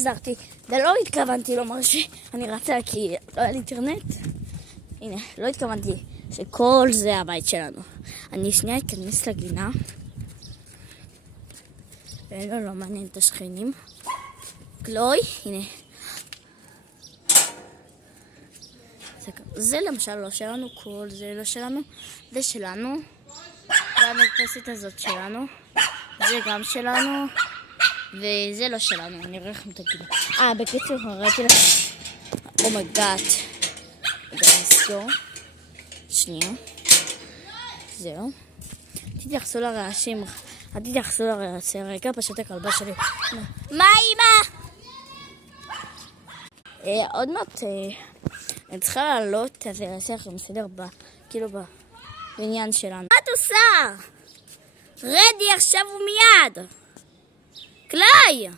חזרתי, ולא התכוונתי לומר שאני רצה כי לא היה לי אינטרנט. הנה, לא התכוונתי שכל זה הבית שלנו. אני שנייה אכנס לגינה. לא מעניין את השכנים. קלוי, הנה. זה למשל לא שלנו, כל זה לא שלנו. זה שלנו. והמרפסת הזאת שלנו. זה גם שלנו. וזה לא שלנו, אני אראה לכם את הגינה. בקיצור, הראיתי לכם. אומייגאד. רגע, נסגור. שנייה. זהו. תתייחסו לרעשים. אל תתייחסו לרעשים. רגע, פשוט הכלבה שלי. מה אמא? עוד מעט אני צריכה לעלות, אז אני אעשה לכם סדר כאילו בעניין שלנו. מה את עושה? רדי עכשיו ומיד. קלאי!